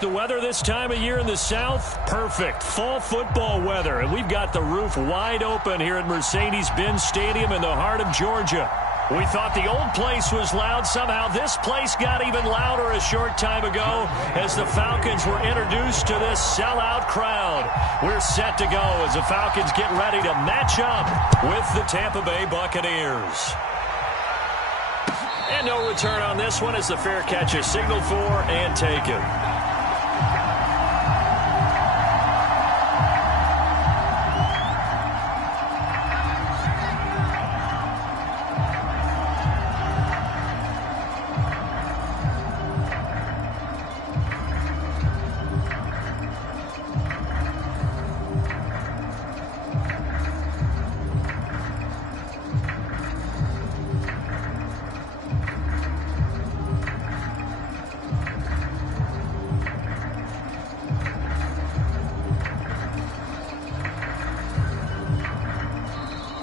The weather this time of year in the South, perfect. Fall football weather. And we've got the roof wide open here at Mercedes-Benz Stadium in the heart of Georgia. We thought the old place was loud. Somehow this place got even louder a short time ago as the Falcons were introduced to this sellout crowd. We're set to go as the Falcons get ready to match up with the Tampa Bay Buccaneers. And no return on this one as the fair catch is signaled for and taken.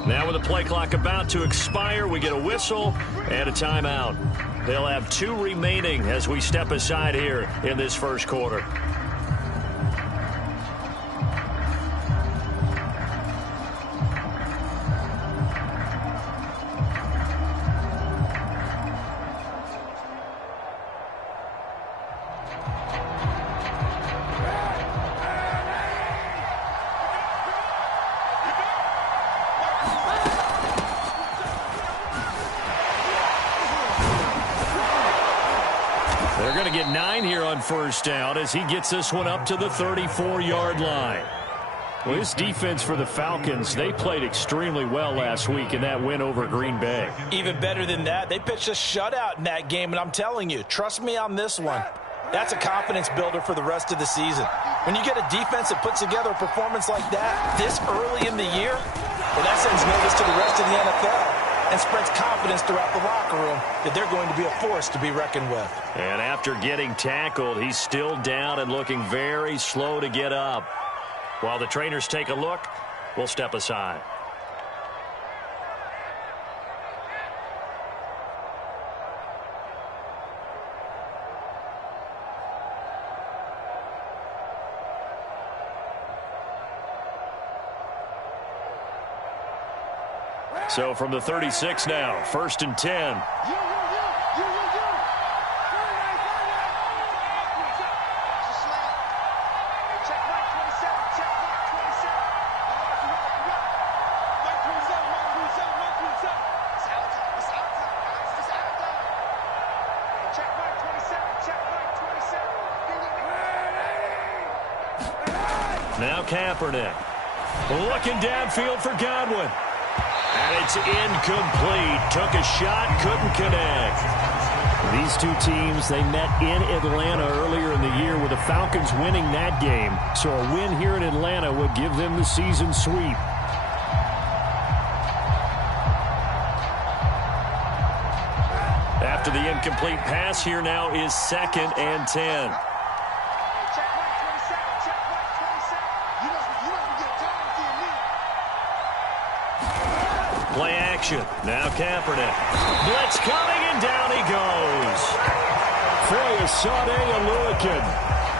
Now with the play clock about to expire, we get a whistle and a timeout. They'll have 2 remaining as we step aside here in this first quarter. They're going to get 9 here on first down as he gets this one up to the 34-yard line. Well, this defense for the Falcons, they played extremely well last week in that win over Green Bay. Even better than that, they pitched a shutout in that game, and I'm telling you, trust me on this one. That's a confidence builder for the rest of the season. When you get a defense that puts together a performance like that this early in the year, well, that sends notice to the rest of the NFL. And spreads confidence throughout the locker room that they're going to be a force to be reckoned with. And after getting tackled, he's still down and looking very slow to get up. While the trainers take a look, we'll step aside. So from the 36 now, 1st and 10. Now Kaepernick looking downfield for Godwin. And it's incomplete. Took a shot, couldn't connect. These two teams, they met in Atlanta earlier in the year with the Falcons winning that game. So a win here in Atlanta would give them the season sweep. After the incomplete pass, here now is 2nd and 10. Play action. Now Kaepernick. Blitz coming, and down he goes. Foyesade Oluokun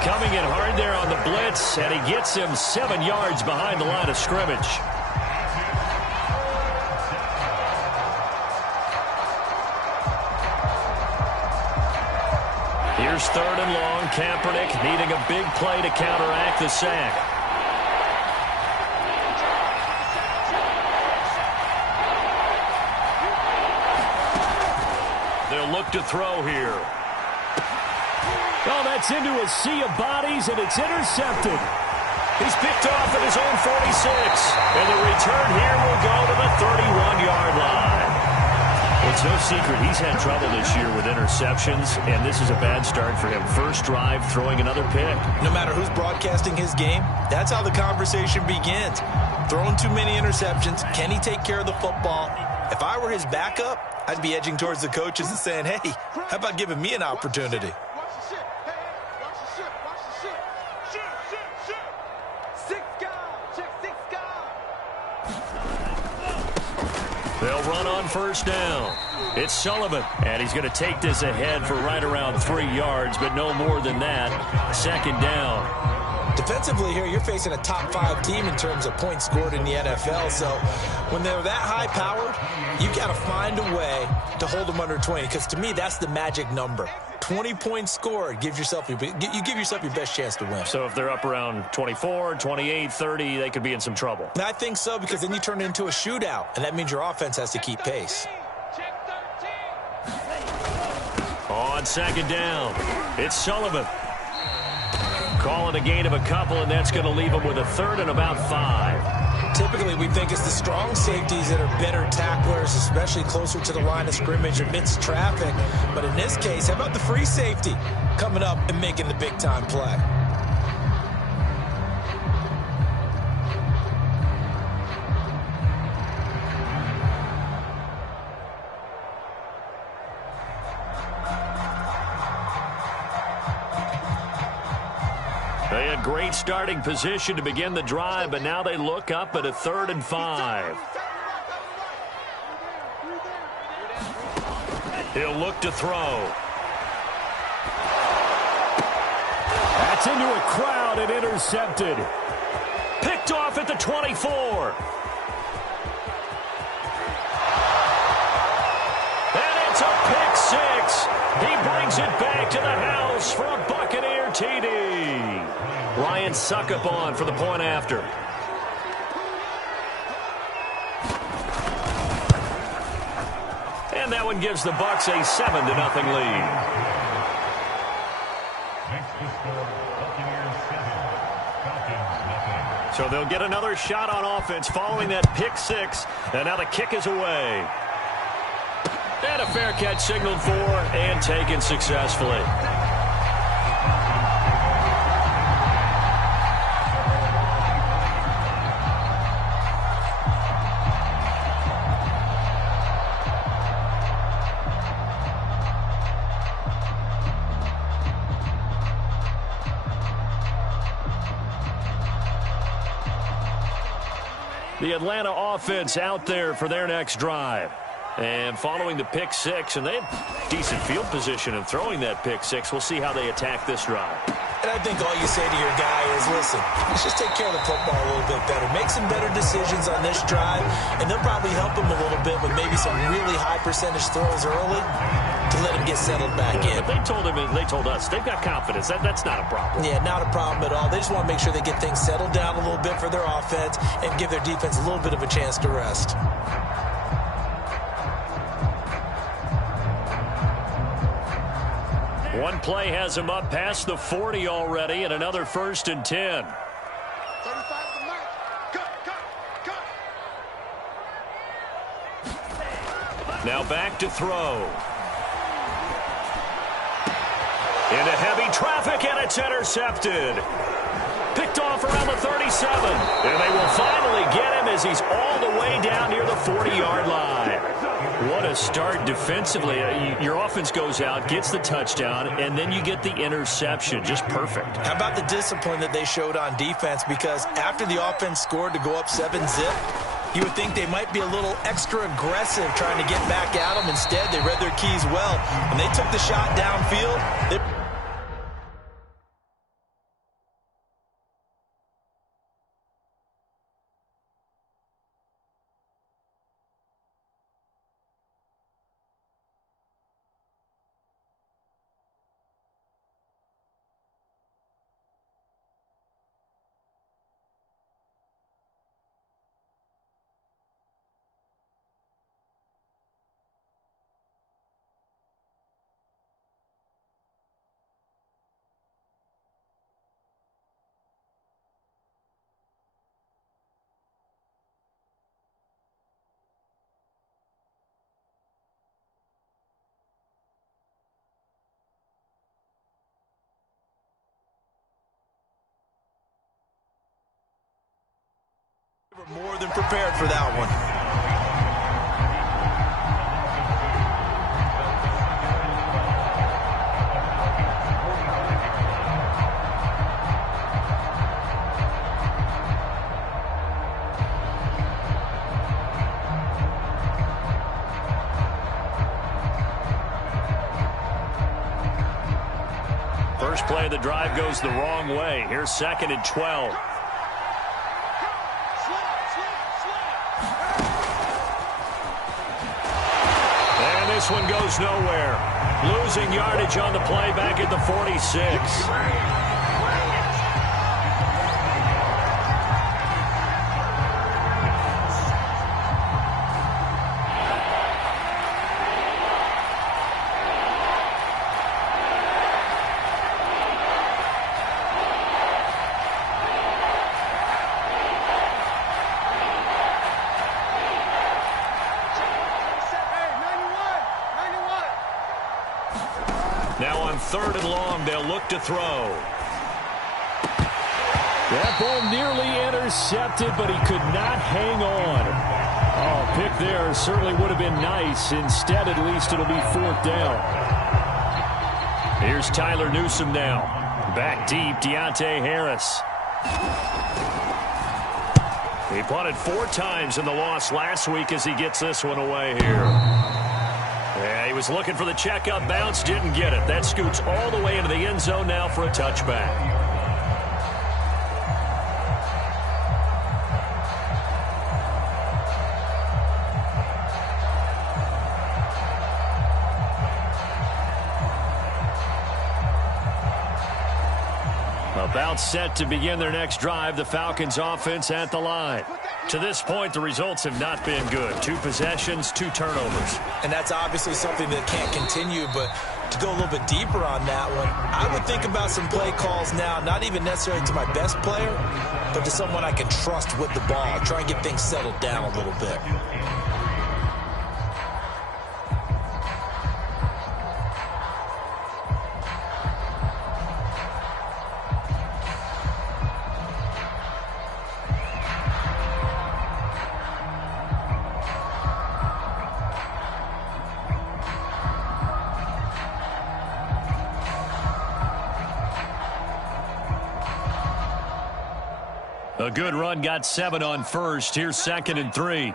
coming in hard there on the blitz, and he gets him 7 yards behind the line of scrimmage. Here's 3rd and long. Kaepernick needing a big play to counteract the sack. They'll look to throw here. Oh, that's into a sea of bodies, and it's intercepted. He's picked off at his own 46. And the return here will go to the 31-yard line. It's no secret he's had trouble this year with interceptions, and this is a bad start for him. First drive, throwing another pick. No matter who's broadcasting his game, that's how the conversation begins. Throwing too many interceptions, can he take care of the football? If I were his backup, I'd be edging towards the coaches and saying, hey, how about giving me an opportunity? They'll run on first down. It's Sullivan, and he's going to take this ahead for right around 3 yards, but no more than that. Second down. Defensively here, you're facing a top 5 team in terms of points scored in the NFL. So when they're that high-powered, you got to find a way to hold them under 20. Because to me, that's the magic number. 20 points scored, you give yourself your best chance to win. So if they're up around 24, 28, 30, they could be in some trouble. I think so, because then you turn it into a shootout, and that means your offense has to keep pace. On second down, it's Sullivan. Calling a gain of a couple, and that's going to leave them with a third and about 5. Typically, we think it's the strong safeties that are better tacklers, especially closer to the line of scrimmage amidst traffic. But in this case, how about the free safety coming up and making the big-time play? They had great starting position to begin the drive, but now they look up at a 3rd and 5. He'll look to throw. That's into a crowd and intercepted. Picked off at the 24. And it's a pick 6. He brings it back to the house for a Buccaneer TD. Ryan Suckup on for the point after. And that one gives the Bucs a 7-0 lead. So they'll get another shot on offense following that pick 6. And now the kick is away. And a fair catch signaled for and taken successfully. The Atlanta offense out there for their next drive. And following the pick 6, and they have decent field position in throwing that pick 6. We'll see how they attack this drive. And I think all you say to your guy is, listen, let's just take care of the football a little bit better. Make some better decisions on this drive, and they'll probably help him a little bit with maybe some really high percentage throws early to let him get settled back in. But they told us they've got confidence. That's not a problem. Yeah, not a problem at all. They just want to make sure they get things settled down a little bit for their offense and give their defense a little bit of a chance to rest. One play has him up past the 40 already, and another 1st and 10. Now back to throw. Into heavy traffic, and it's intercepted. Picked off around the 37. And they will finally get him as he's all the way down near the 40-yard line. What a start defensively. Your offense goes out, gets the touchdown, and then you get the interception. Just perfect. How about the discipline that they showed on defense? Because after the offense scored to go up 7-zip, you would think they might be a little extra aggressive trying to get back at them. Instead, they read their keys well. When they took the shot downfield, we're more than prepared for that one. play, the drive goes the wrong way. Here's 2nd and 12. And this one goes nowhere. Losing yardage on the play back at the 46. Now on 3rd and long, they'll look to throw. That ball nearly intercepted, but he could not hang on. Oh, pick there certainly would have been nice. Instead, at least it'll be 4th down. Here's Tyler Newsome now. Back deep, Deontay Harris. He punted 4 times in the loss last week as he gets this one away here. Yeah, he was looking for the checkup bounce, didn't get it. That scoots all the way into the end zone now for a touchback. About set to begin their next drive, the Falcons offense at the line. To this point, the results have not been good. 2 possessions, 2 turnovers. And that's obviously something that can't continue, but to go a little bit deeper on that one, I would think about some play calls now, not even necessarily to my best player, but to someone I can trust with the ball. Try and get things settled down a little bit. A good run, got 7 on first. Here's 2nd and 3.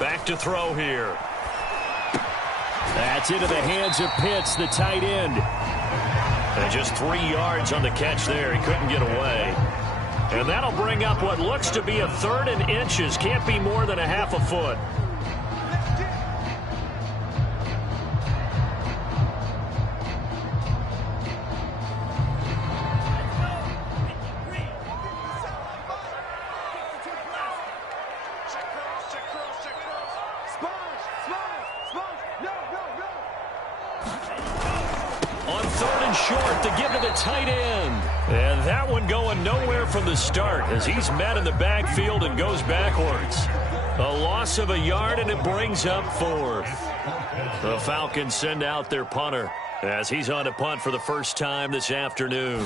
Back to throw here. That's into the hands of Pitts, the tight end. And just 3 yards on the catch there. He couldn't get away. And that'll bring up what looks to be a 3rd and inches. Can't be more than a half a foot. Short to give to the tight end. And that one going nowhere from the start as he's met in the backfield and goes backwards. A loss of a yard, and it brings up 4th. The Falcons send out their punter as he's on to punt for the first time this afternoon.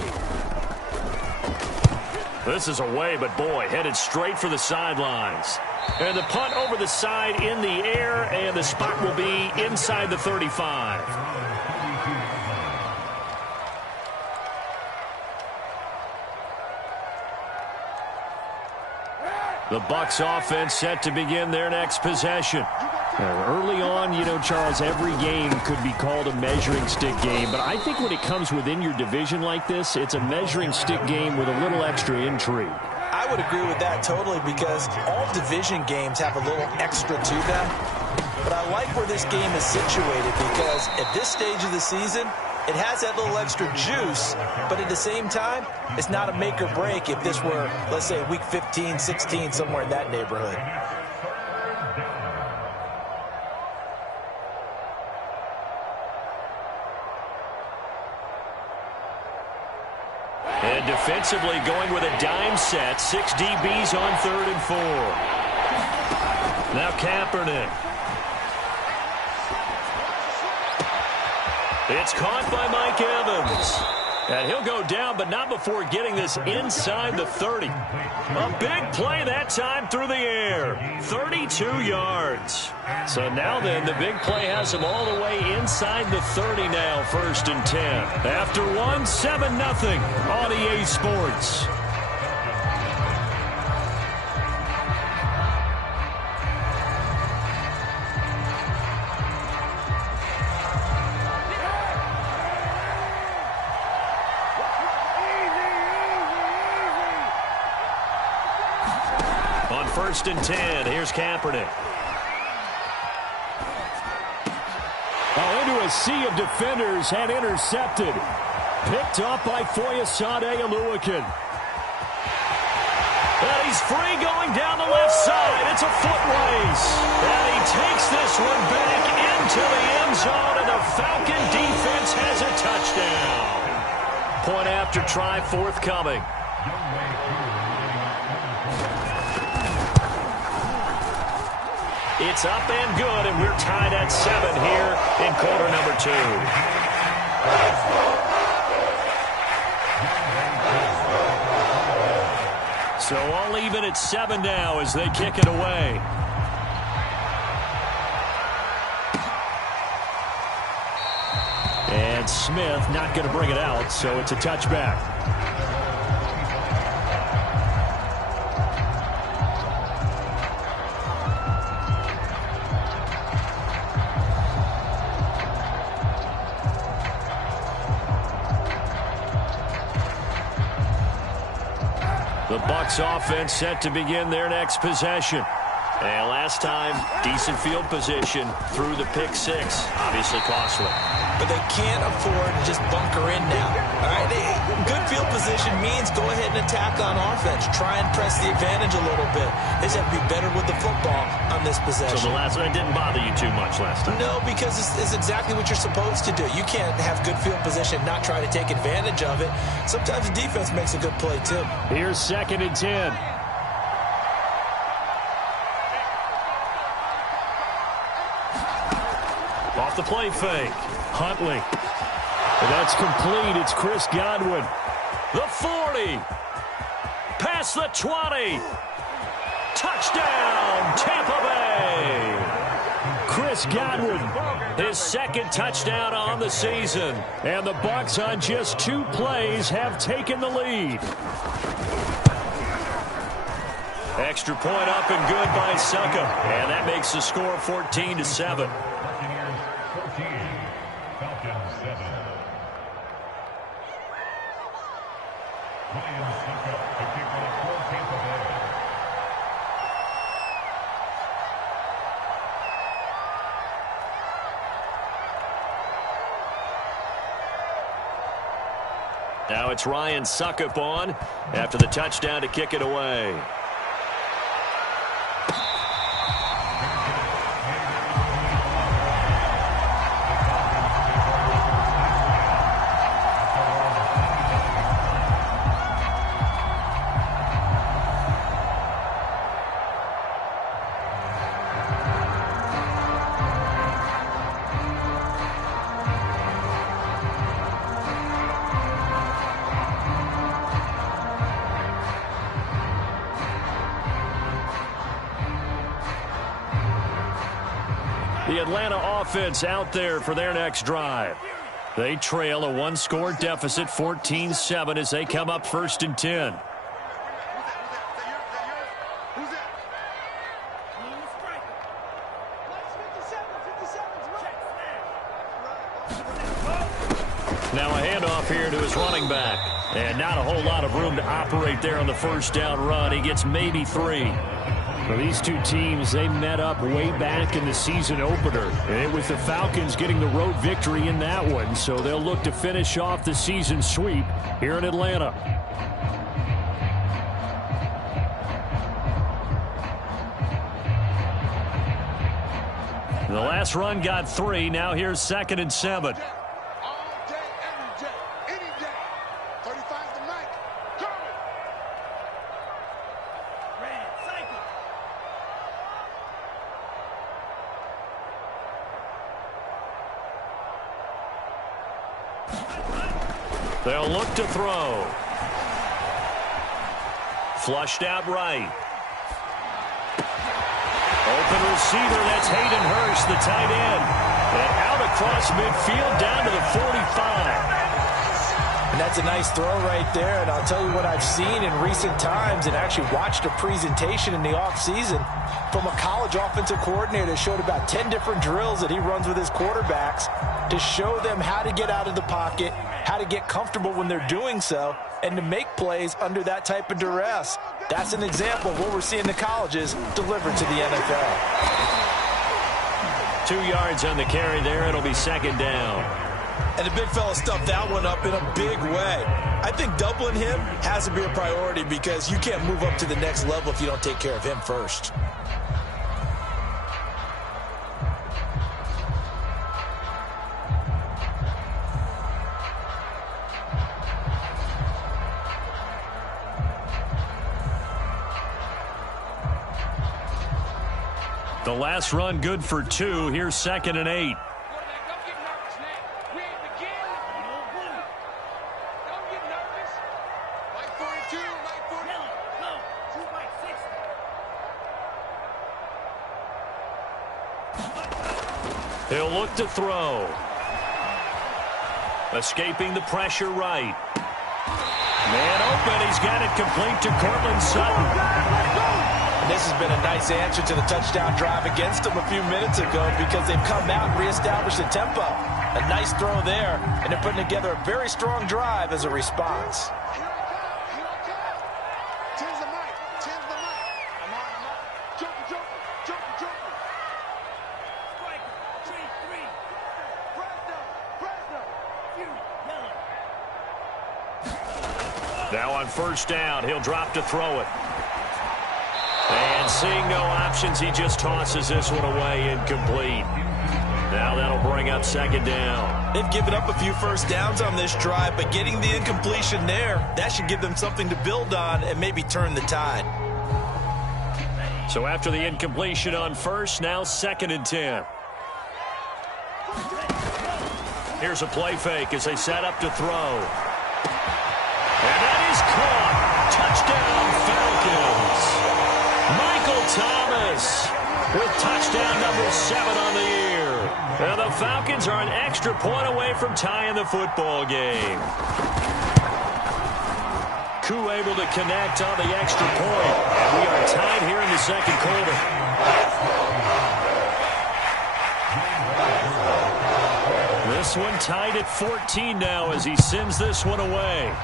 This is away, but boy, headed straight for the sidelines. And the punt over the side in the air, and the spot will be inside the 35. The Bucs offense set to begin their next possession. Early on, you know, Charles, every game could be called a measuring stick game. But I think when it comes within your division like this, it's a measuring stick game with a little extra intrigue. I would agree with that totally because all division games have a little extra to them. But I like where this game is situated because at this stage of the season, it has that little extra juice, but at the same time, it's not a make or break if this were, let's say, week 15, 16, somewhere in that neighborhood. And defensively going with a dime set, 6 DBs on 3rd and 4. Now Kaepernick. It's caught by Mike Evans. And he'll go down, but not before getting this inside the 30. A big play that time through the air. 32 yards. So now then, the big play has him all the way inside the 30 now, 1st and 10. After 1, 7-0 on EA Sports. 1st and 10. Here's Kaepernick. Into a sea of defenders and intercepted. Picked up by Foyesade Oluwakin. And he's free going down the left side. It's a foot race. And he takes this one back into the end zone, and the Falcon defense has a touchdown. Point after try forthcoming. It's up and good, and we're tied at 7 here in quarter number 2. So all even at 7 now as they kick it away. And Smith not going to bring it out, so it's a touchback. The Bucs offense set to begin their next possession. And last time, decent field position through the pick 6. Obviously costly. But they can't afford to just bunker in now. All right, good field position means go ahead and attack on offense. Try and press the advantage a little bit. They just have to be better with the football on this possession. So the last one didn't bother you too much last time? No, because it's exactly what you're supposed to do. You can't have good field position and not try to take advantage of it. Sometimes the defense makes a good play, too. Here's 2nd and 10. Off the play fake. Huntley. And that's complete. It's Chris Godwin. The 40. Past the 20. Touchdown, Tampa Bay. Chris Godwin. His 2nd touchdown on the season. And the Bucs on just 2 plays have taken the lead. Extra point up and good by Suckup. And that makes the score 14-7. Now it's Ryan Suckup on after the touchdown to kick it away. The Atlanta offense out there for their next drive. They trail a 1-score deficit, 14-7, as they come up 1st and 10. Now a handoff here to his running back. And not a whole lot of room to operate there on the 1st down run. He gets maybe 3. Well, these 2 teams, they met up way back in the season opener. And it was the Falcons getting the road victory in that one, so they'll look to finish off the season sweep here in Atlanta. The last run got 3. Now here's 2nd and 7. They'll look to throw. Flushed out right. Open receiver, that's Hayden Hurst, the tight end. And out across midfield down to the 45. And that's a nice throw right there. And I'll tell you what I've seen in recent times and actually watched a presentation in the offseason from a college offensive coordinator that showed about 10 different drills that he runs with his quarterbacks. to show them how to get out of the pocket, how to get comfortable when they're doing so, and to make plays under that type of duress. That's an example of what we're seeing the colleges delivered to the NFL. 2 yards on the carry there. It'll be second down. And the big fella stuffed that one up in a big way. I think doubling him has to be a priority because you can't move up to the next level if you don't take care of him first. The last run good for 2. Here's 2nd and 8. He'll look to throw. Escaping the pressure right. Man open. He's got it complete to Cortland Sutton. This has been a nice answer to the touchdown drive against them a few minutes ago because they've come out and reestablished the tempo. A nice throw there, and they're putting together a very strong drive as a response. Now on first down, he'll drop to throw it. And seeing no options, he just tosses this one away, incomplete. Now that'll bring up second down. They've given up a few first downs on this drive, but getting the incompletion there, that should give them something to build on and maybe turn the tide. So after the incompletion on first, now 2nd and 10. Here's a play fake as they set up to throw. And that is caught. Touchdown, Falcons. Michael Thomas with touchdown number 7 on the year. And the Falcons are an extra point away from tying the football game. Koo able to connect on the extra point. And we are tied here in the second quarter. This one tied at 14 now as he sends this one away.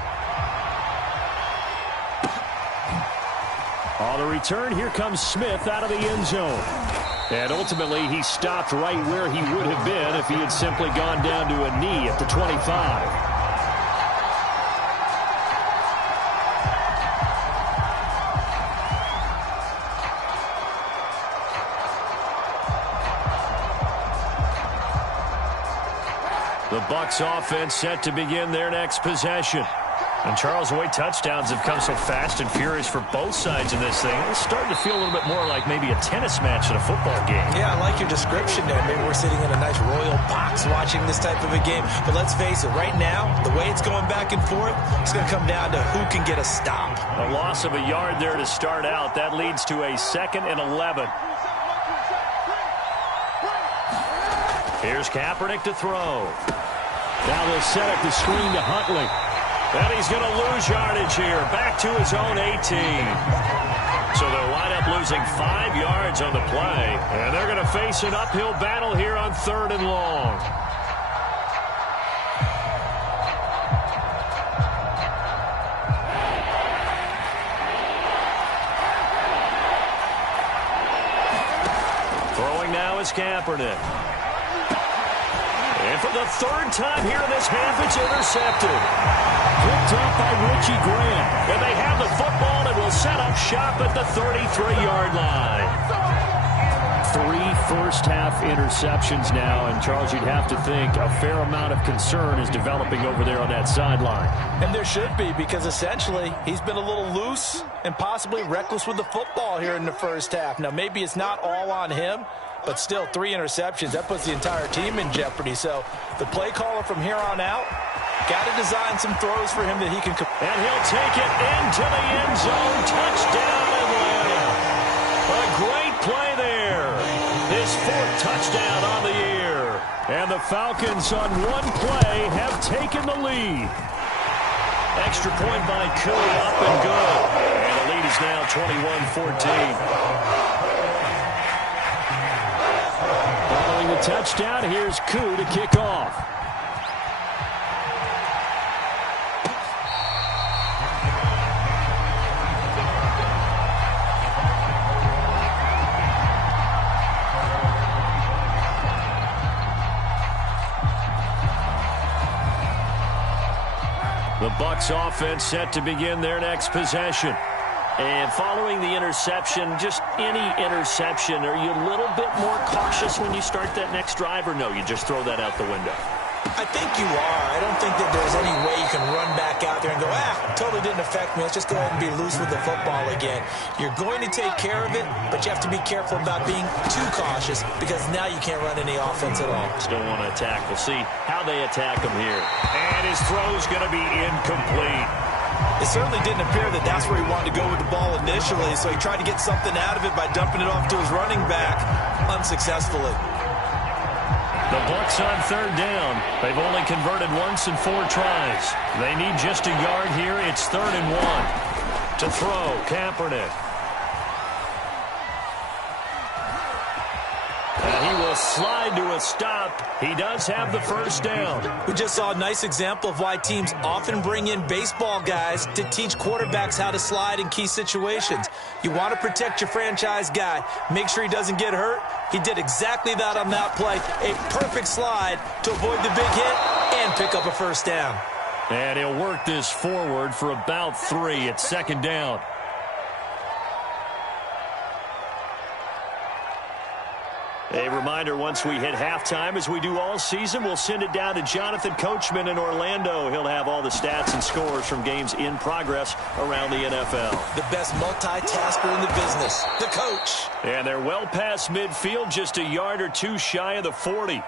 On the return, here comes Smith out of the end zone. And ultimately, he stopped right where he would have been if he had simply gone down to a knee at the 25. The Bucs offense set to begin their next possession. And Charles, the way touchdowns have come so fast and furious for both sides in this thing, it's starting to feel a little bit more like maybe a tennis match in a football game. Yeah, I like your description there. Maybe we're sitting in a nice royal box watching this type of a game. But let's face it, right now, the way it's going back and forth, it's going to come down to who can get a stop. A loss of a yard there to start out. That leads to a 2nd and 11. Here's Kaepernick to throw. Now they'll set up the screen to Huntley. And he's going to lose yardage here. Back to his own 18. So they'll wind up losing 5 yards on the play. And they're going to face an uphill battle here on 3rd and long. Throwing now is Kaepernick. And for the 3rd time here in this half, it's intercepted. Picked up by Richie Grant. And they have the football and will set up shop at the 33-yard line. 3 first-half interceptions now. And, Charles, you'd have to think a fair amount of concern is developing over there on that sideline. And there should be, because essentially he's been a little loose and possibly reckless with the football here in the first half. Now, maybe it's not all on him, but still 3 interceptions. That puts the entire team in jeopardy. So the play caller from here on out got to design some throws for him that he can. And he'll take it into the end zone. Touchdown, Atlanta. A great play there. His 4th touchdown on the year. And the Falcons on one play have taken the lead. Extra point by Koo, up and good. And the lead is now 21-14. the touchdown. Here's Koo to kick off. The Bucs offense set to begin their next possession. And following the interception, just any interception, are you a little bit more cautious when you start that next drive, or no, you just throw that out the window? I think you are. I don't think that there's any way you can run back out there and go, totally didn't affect me. Let's just go ahead and be loose with the football again. You're going to take care of it, but you have to be careful about being too cautious because now you can't run any offense at all. Still want to attack. We'll see how they attack him here. And his throw's going to be incomplete. It certainly didn't appear that that's where he wanted to go with the ball initially, so he tried to get something out of it by dumping it off to his running back unsuccessfully. The Bucs on third down. They've only converted once in 4 tries. They need just a yard here. It's 3rd and 1. To throw, Kaepernick. And he will slide to a stop. He does have the first down. We just saw a nice example of why teams often bring in baseball guys to teach quarterbacks how to slide in key situations. You want to protect your franchise guy. Make sure he doesn't get hurt. He did exactly that on that play. A perfect slide to avoid the big hit and pick up a first down. And he'll work this forward for about 3. It's 2nd down. A reminder, once we hit halftime, as we do all season, we'll send it down to Jonathan Coachman in Orlando. He'll have all the stats and scores from games in progress around the NFL. The best multitasker in the business, the coach. And they're well past midfield, just a yard or 2 shy of the 40.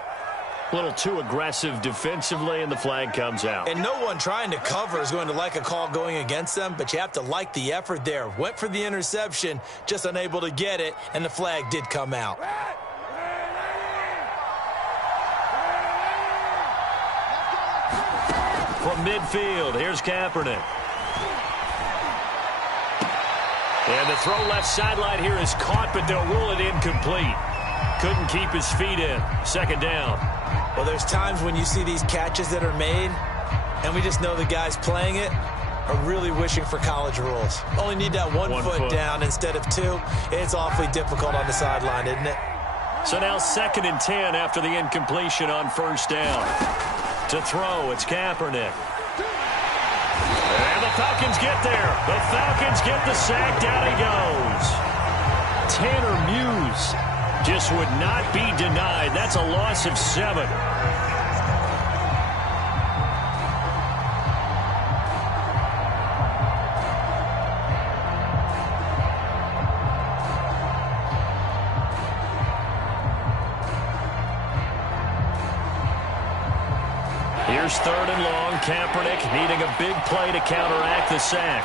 A little too aggressive defensively, and the flag comes out. And no one trying to cover is going to like a call going against them, but you have to like the effort there. Went for the interception, just unable to get it, and the flag did come out. From midfield, here's Kaepernick. And the throw left sideline here is caught, but they'll rule it incomplete. Couldn't keep his feet in. 2nd down. Well, there's times when you see these catches that are made, and we just know the guys playing it are really wishing for college rules. Only need that one foot down instead of 2. It's awfully difficult on the sideline, isn't it? So now 2nd and 10 after the incompletion on 1st down. To throw, it's Kaepernick. And the Falcons get there. The Falcons get the sack. Down he goes. Tanner Muse just would not be denied. That's a loss of 7. Here's 3rd and long. Kaepernick needing a big play to counteract the sack.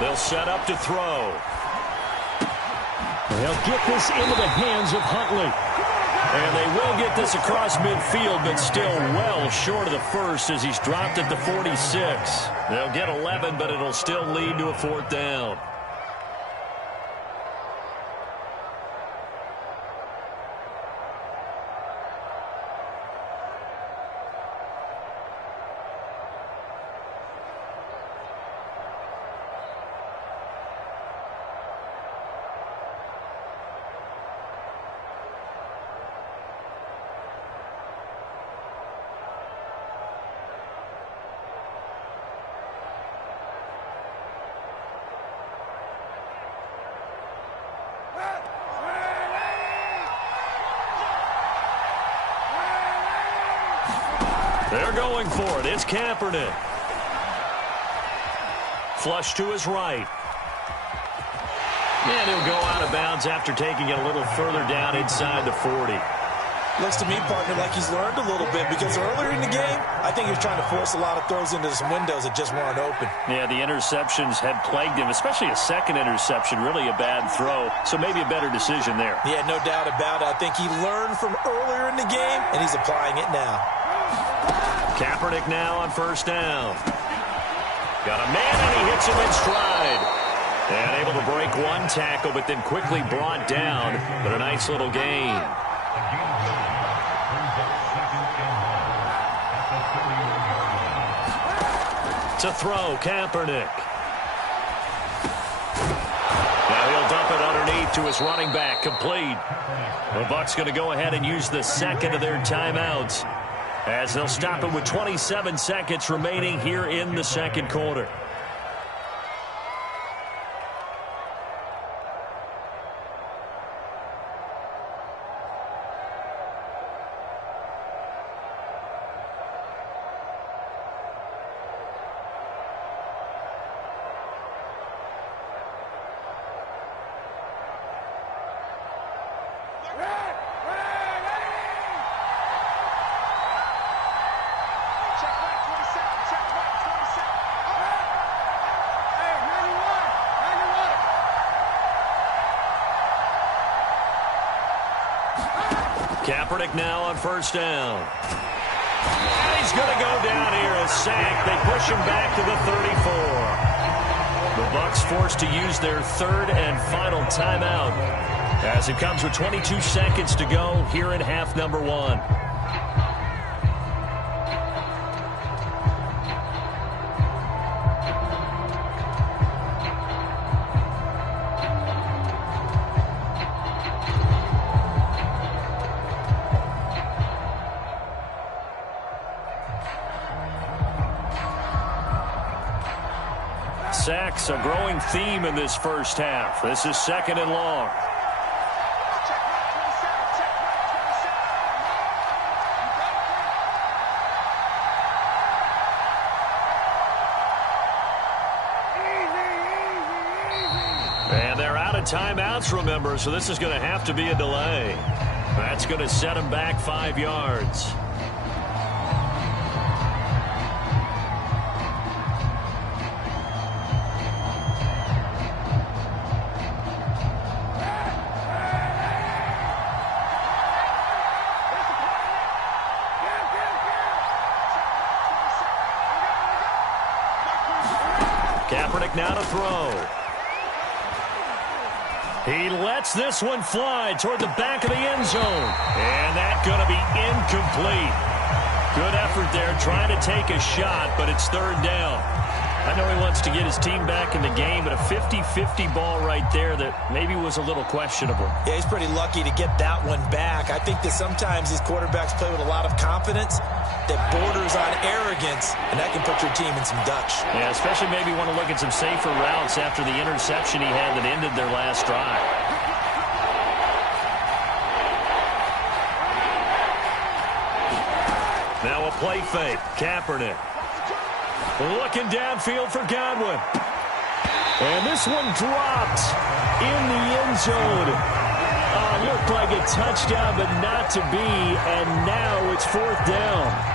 They'll set up to throw. They'll get this into the hands of Huntley. And they will get this across midfield, but still well short of the first as he's dropped at the 46. They'll get 11, but it'll still lead to a 4th down. They're going for it. It's Kaepernick. Flush to his right. And he'll go out of bounds after taking it a little further down inside the 40. Looks to me, partner, like he's learned a little bit because earlier in the game, I think he was trying to force a lot of throws into some windows that just weren't open. Yeah, the interceptions had plagued him, especially a second interception, really a bad throw. So maybe a better decision there. Yeah, no doubt about it. I think he learned from earlier in the game, and he's applying it now. Kaepernick now on 1st down. Got a man, and he hits him in stride. And able to break one tackle, but then quickly brought down. But a nice little gain. To throw, Kaepernick. Now he'll dump it underneath to his running back, complete. The Bucs going to go ahead and use the second of their timeouts as they'll stop it with 27 seconds remaining here in the second quarter. Kaepernick now on first down. And he's going to go down here, a sack. They push him back to the 34. The Bucs forced to use their third and final timeout as it comes with 22 seconds to go here in half number one. Sacks, a growing theme in this first half. This is second and long. And they're out of timeouts, remember, so this is going to have to be a delay. That's going to set them back 5 yards. Kaepernick now to throw. He lets this one fly toward the back of the end zone. And that's going to be incomplete. Good effort there trying to take a shot, but it's third down. I know he wants to get his team back in the game, but a 50-50 ball right there that maybe was a little questionable. Yeah, he's pretty lucky to get that one back. I think that sometimes these quarterbacks play with a lot of confidence that borders on arrogance, and that can put your team in some Dutch. Yeah, especially maybe want to look at some safer routes after the interception he had that ended their last drive. Now a play fake. Kaepernick looking downfield for Godwin. And this one dropped in the end zone. Looked like a touchdown, but not to be. And now it's fourth down.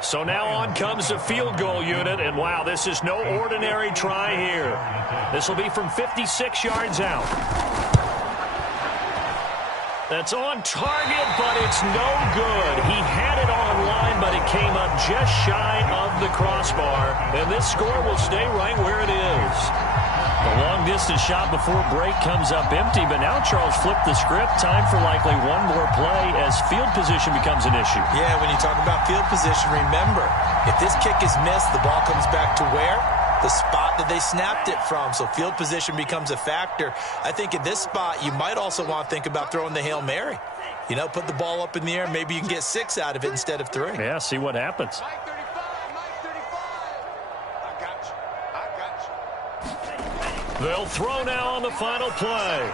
So now on comes the field goal unit, and wow, this is no ordinary try here. This will be from 56 yards out. That's on target, but it's no good. He had it on line, but it came up just shy of the crossbar, and this score will stay right where it is. The long-distance shot before break comes up empty, but now Charles flipped the script. Time for likely one more play as field position becomes an issue. Yeah, when you talk about field position, remember, if this kick is missed, the ball comes back to where? The spot that they snapped it from. So field position becomes a factor. I think in this spot, you might also want to think about throwing the Hail Mary. You know, put the ball up in the air. Maybe you can get 6 out of it instead of 3. Yeah, see what happens. They'll throw now on the final play.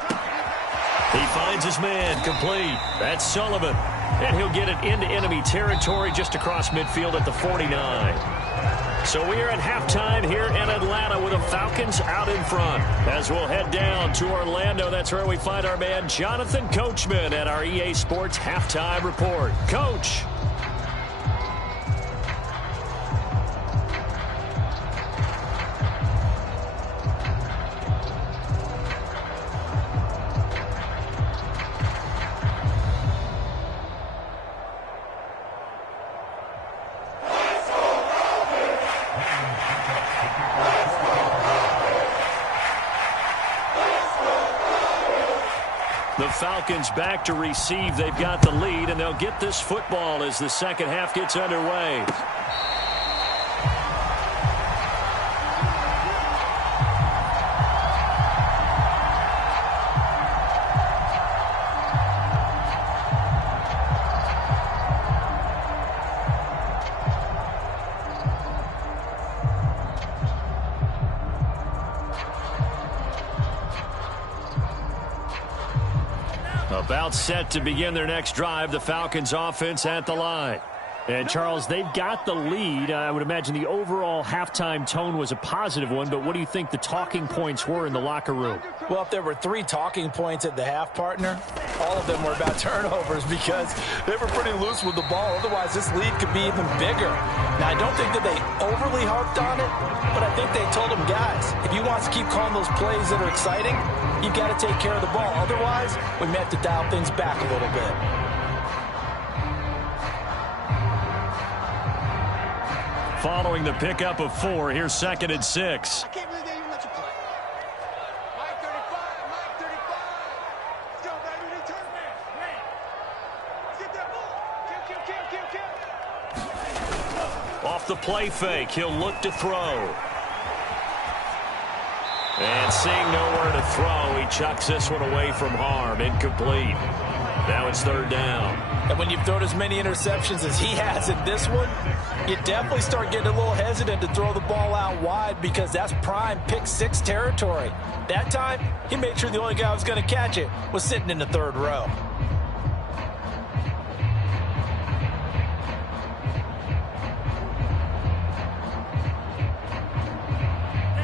He finds his man, complete. That's Sullivan. And he'll get it into enemy territory just across midfield at the 49. So we are at halftime here in Atlanta with the Falcons out in front. As we'll head down to Orlando, that's where we find our man Jonathan Coachman at our EA Sports Halftime Report. Coach. Falcons back to receive. They've got the lead, and they'll get this football as the second half gets underway. About set to begin their next drive, the Falcons offense at the line. And, Charles, they've got the lead. I would imagine the overall halftime tone was a positive one, but what do you think the talking points were in the locker room? Well, if there were 3 talking points at the half, partner, all of them were about turnovers because they were pretty loose with the ball. Otherwise, this lead could be even bigger. Now, I don't think that they overly harped on it, but I think they told them, guys, if you want to keep calling those plays that are exciting, you've got to take care of the ball. Otherwise, we may have to dial things back a little bit. Following the pickup of 4, here's 2nd and 6. I can't believe they even let you play. Mike 35, Mike 35. Let's go, baby. They turn man. Let's get that ball. Kill. Off the play fake, he'll look to throw. And seeing nowhere to throw, he chucks this one away from harm. Incomplete. Now it's 3rd down. And when you've thrown as many interceptions as he has in this one, you definitely start getting a little hesitant to throw the ball out wide because that's prime pick 6 territory. That time, he made sure the only guy who was going to catch it was sitting in the 3rd row.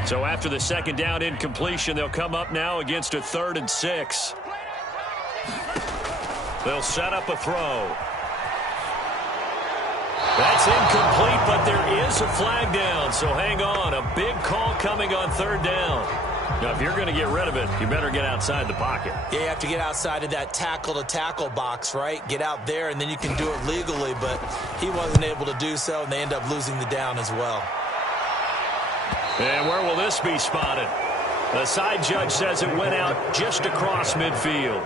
So after the 2nd down incompletion, they'll come up now against a 3rd and 6. They'll set up a throw. That's incomplete, but there is a flag down, so hang on. A big call coming on 3rd down. Now, if you're going to get rid of it, you better get outside the pocket. Yeah, you have to get outside of that tackle-to-tackle box, right? Get out there, and then you can do it legally, but he wasn't able to do so, and they end up losing the down as well. And where will this be spotted? The side judge says it went out just across midfield.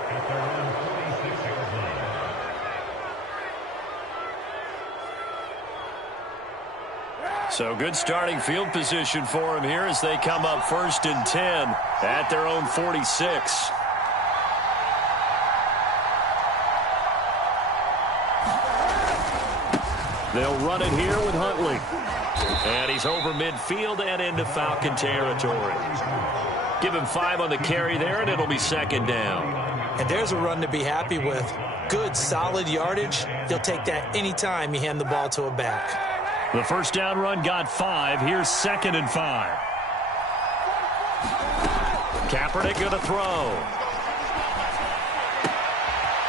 So good starting field position for him here as they come up 1st and 10 at their own 46. They'll run it here with Huntley. And he's over midfield and into Falcon territory. Give him 5 on the carry there, and it'll be 2nd down. And there's a run to be happy with. Good, solid yardage. He'll take that anytime you hand the ball to a back. The 1st down run got 5. Here's 2nd and 5. Kaepernick going to throw.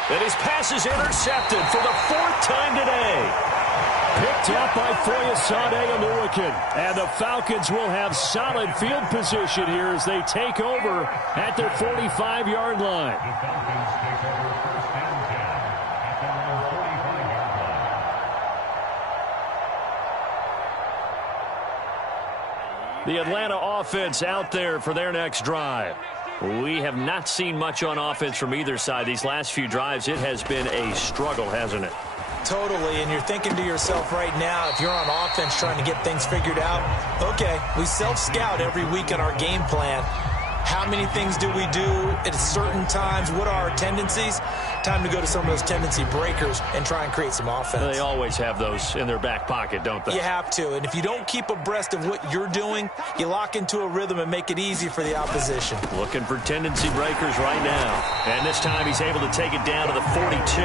And his pass is intercepted for the 4th time today. Picked up by Foyesade Oluwakin. And the Falcons will have solid field position here as they take over at their 45-yard line. The Atlanta offense out there for their next drive. We have not seen much on offense from either side. These last few drives, it has been a struggle, hasn't it? Totally, and you're thinking to yourself right now, if you're on offense trying to get things figured out, okay, we self-scout every week on our game plan. How many things do we do at certain times? What are our tendencies? Time to go to some of those tendency breakers and try and create some offense. They always have those in their back pocket, don't they? You have to, and if you don't keep abreast of what you're doing, you lock into a rhythm and make it easy for the opposition. Looking for tendency breakers right now. And this time he's able to take it down to the 42.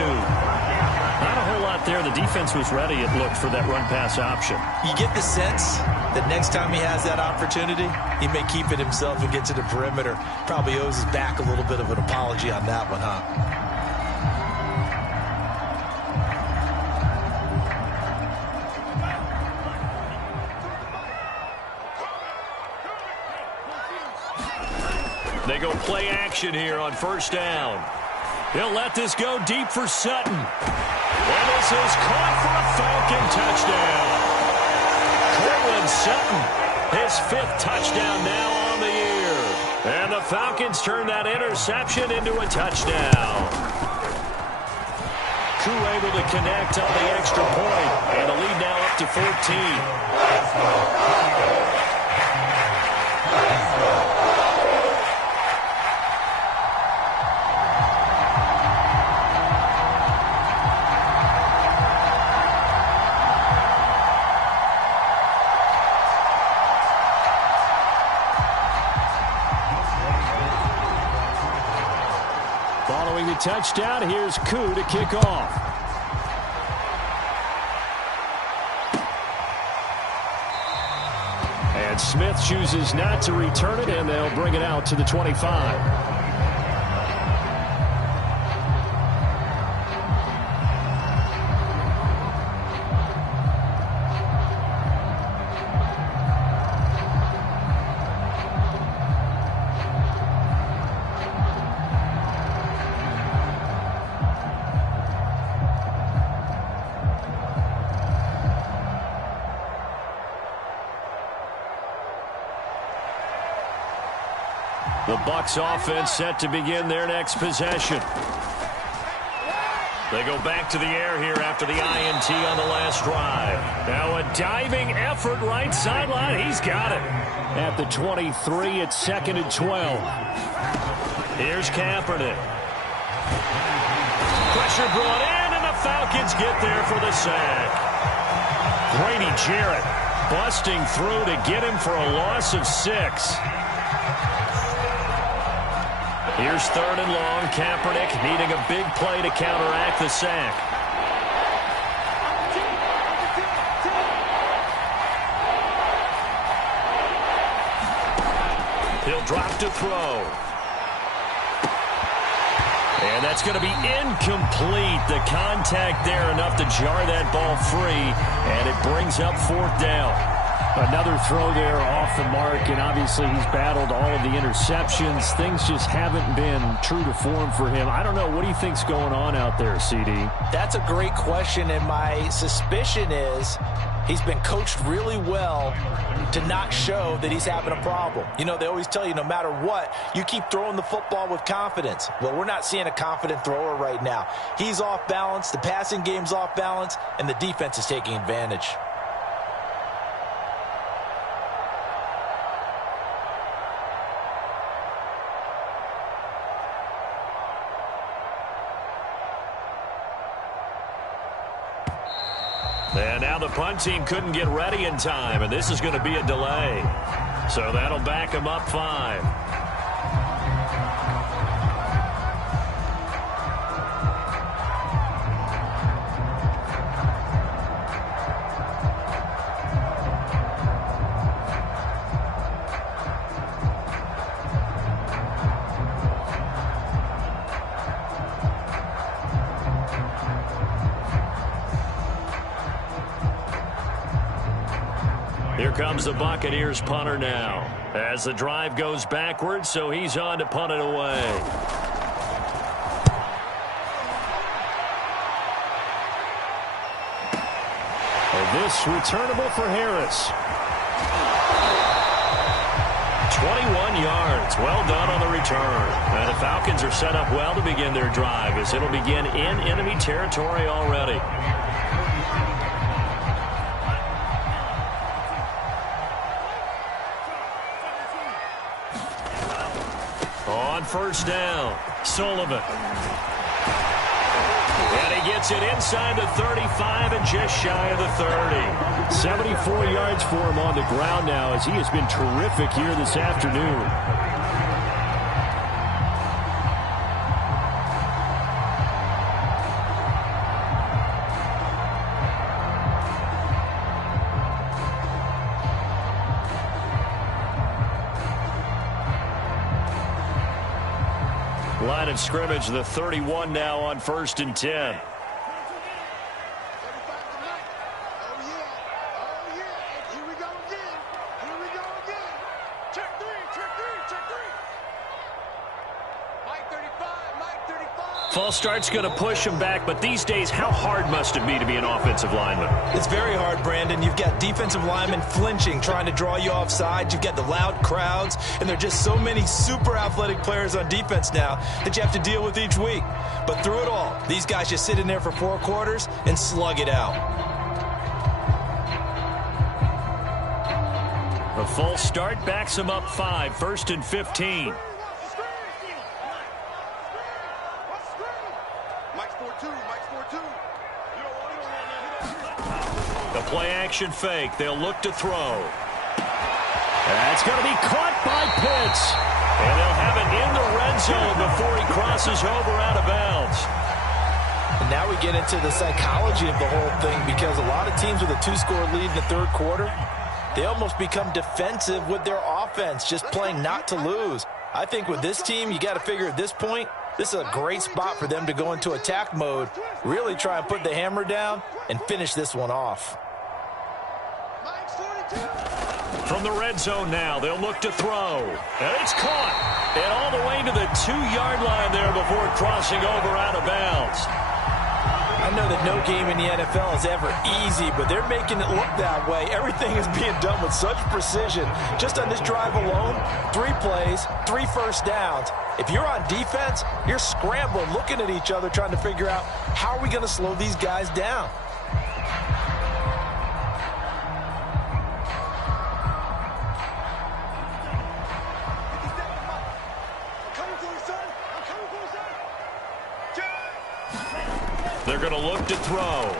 Not a whole lot there. The defense was ready, it looked, for that run-pass option. You get the sense that next time he has that opportunity, he may keep it himself and get to the perimeter. Probably owes his back a little bit of an apology on that one, huh? They go play action here on 1st down. He'll let this go deep for Sutton. And this is caught for a Falcon touchdown. Cortland Sutton, his 5th touchdown now on the year. And the Falcons turn that interception into a touchdown. Koo able to connect on the extra point, and the lead now up to 14. Following the touchdown, here's Koo to kick off. And Smith chooses not to return it, and they'll bring it out to the 25. The Bucs offense set to begin their next possession. They go back to the air here after the INT on the last drive. Now a diving effort right sideline. He's got it. At the 23, it's 2nd and 12. Here's Kaepernick. Pressure brought in, and the Falcons get there for the sack. Grady Jarrett busting through to get him for a loss of 6. Here's 3rd and long. Kaepernick needing a big play to counteract the sack. He'll drop to throw. And that's going to be incomplete. The contact there enough to jar that ball free, and it brings up 4th down. Another throw there off the mark, and obviously he's battled all of the interceptions. Things just haven't been true to form for him. I don't know. What do you think's going on out there, CD? That's a great question, and my suspicion is he's been coached really well to not show that he's having a problem. You know, they always tell you no matter what, you keep throwing the football with confidence. Well, we're not seeing a confident thrower right now. He's off balance, the passing game's off balance, and the defense is taking advantage. And now the punt team couldn't get ready in time, and this is going to be a delay. So that'll back them up 5. Here comes the Buccaneers punter now as the drive goes backwards, so he's on to punt it away. And this returnable for Harris. 21 yards. Well done on the return. And the Falcons are set up well to begin their drive as it'll begin in enemy territory already. On 1st down, Sullivan. And he gets it inside the 35 and just shy of the 30. 74 yards for him on the ground now as he has been terrific here this afternoon. Line of scrimmage, the 31 now on 1st and 10. false start's going to push him back, but these days, how hard must it be to be an offensive lineman? It's very hard, Brandon. You've got defensive linemen flinching, trying to draw you offside. You've got the loud crowds, and there are just so many super athletic players on defense now that you have to deal with each week. But through it all, these guys just sit in there for 4 quarters and slug it out. A false start backs him up 5, 1st and 15. The play-action fake. They'll look to throw. That's going to be caught by Pitts. And they'll have it in the red zone before he crosses over out of bounds. And now we get into the psychology of the whole thing, because a lot of teams with a 2-score lead in the 3rd quarter, they almost become defensive with their offense, just playing not to lose. I think with this team, you got to figure at this point, this is a great spot for them to go into attack mode, really try and put the hammer down and finish this one off. From the red zone now, they'll look to throw. And it's caught. And all the way to the 2-yard line there before crossing over out of bounds. I know that no game in the NFL is ever easy, but they're making it look that way. Everything is being done with such precision. Just on this drive alone, 3 plays, 3 first downs. If you're on defense, you're scrambling, looking at each other, trying to figure out how are we going to slow these guys down. They're going to look to throw.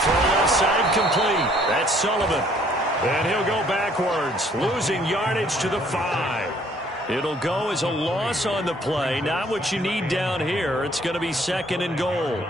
Throw left side complete. That's Sullivan. And he'll go backwards, losing yardage to the 5. It'll go as a loss on the play. Not what you need down here. It's going to be 2nd and goal.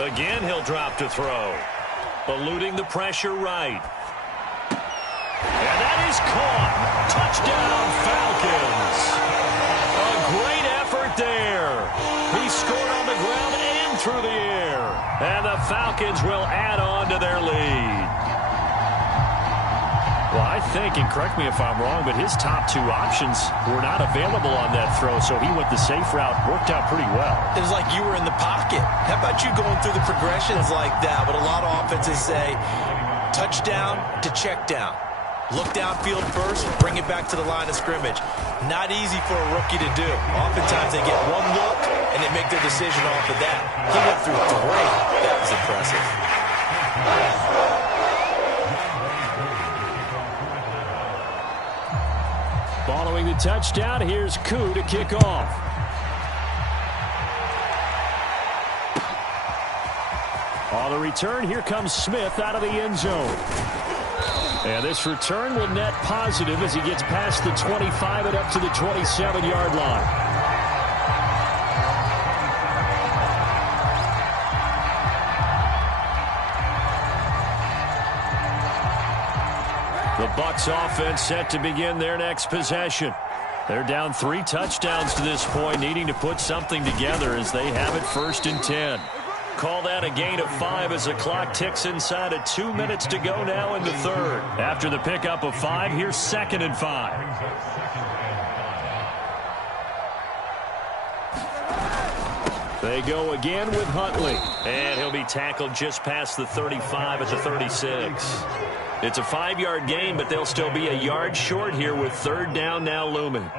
Again, he'll drop to throw. Eluding the pressure right. And that is caught. Touchdown, Falcons. A great effort there. He scored on the ground and through the air. And the Falcons will add on to their lead. Well, I think, and correct me if I'm wrong, but his top 2 options were not available on that throw, so he went the safe route. Worked out pretty well. It was like you were in the pocket. How about you going through the progressions like that? But a lot of offenses say touchdown to check down. Look downfield first, bring it back to the line of scrimmage. Not easy for a rookie to do. Oftentimes they get one look and they make their decision off of that. He went through 3. That was impressive. Following the touchdown, here's Koo to kick off. On the return, here comes Smith out of the end zone. And this return will net positive as he gets past the 25 and up to the 27-yard line. The Bucs offense set to begin their next possession. They're down 3 touchdowns to this point, needing to put something together as they have it 1st and 10. Call that a gain of 5 as the clock ticks inside of 2 minutes to go now in the 3rd. After the pickup of 5, here's 2nd and 5. They go again with Huntley. And he'll be tackled just past the 35 at the 36. It's a 5-yard gain, but they'll still be a yard short here with 3rd down now looming.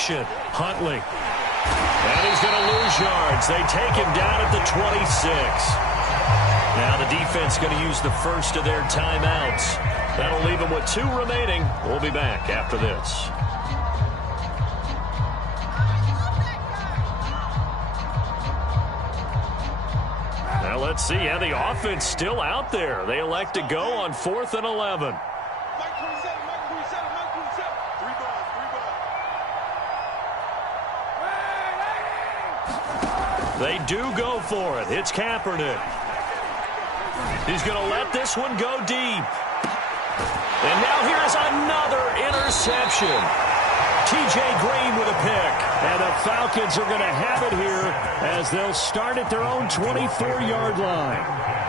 action. Huntley. And he's going to lose yards. They take him down at the 26. Now the defense going to use the first of their timeouts. That'll leave them with 2 remaining. We'll be back after this. Now let's see how the offense still out there. They elect to go on 4th and 11. They do go for it. It's Kaepernick. He's going to let this one go deep. And now here's another interception. T.J. Green with a pick. And the Falcons are going to have it here as they'll start at their own 24-yard line.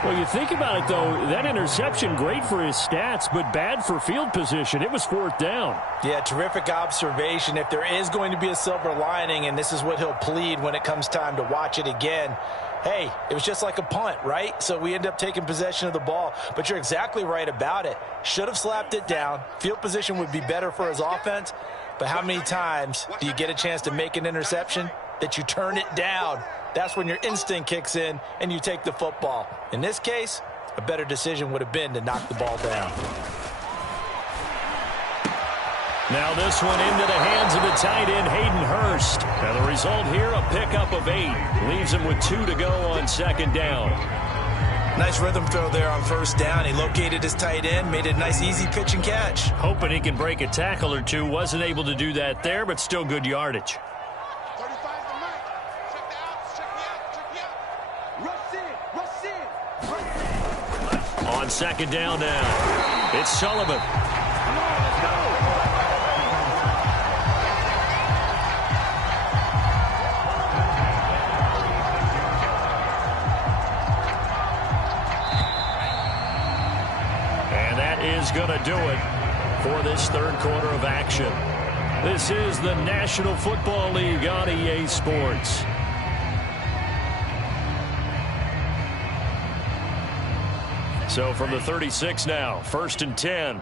Well, you think about it, though, that interception, great for his stats, but bad for field position. It was 4th down. Yeah, terrific observation. If there is going to be a silver lining, and this is what he'll plead when it comes time to watch it again, hey, it was just like a punt, right? So we end up taking possession of the ball. But you're exactly right about it. Should have slapped it down. Field position would be better for his offense. But how many times do you get a chance to make an interception that you turn it down? That's when your instinct kicks in and you take the football. In this case, a better decision would have been to knock the ball down. Now this one into the hands of the tight end, Hayden Hurst. Now the result here, a pickup of 8. Leaves him with 2 to go on 2nd down. Nice rhythm throw there on 1st down. He located his tight end, made it a nice, easy pitch and catch. Hoping he can break a tackle or two. Wasn't able to do that there, but still good yardage. 35 to Mike. Check the outs. Check me out. Check me out. Rush in. On 2nd down now, it's Sullivan. Come on, let's go. Is going to do it for this 3rd quarter of action. This is the National Football League on EA Sports. So from the 36 now, 1st and 10.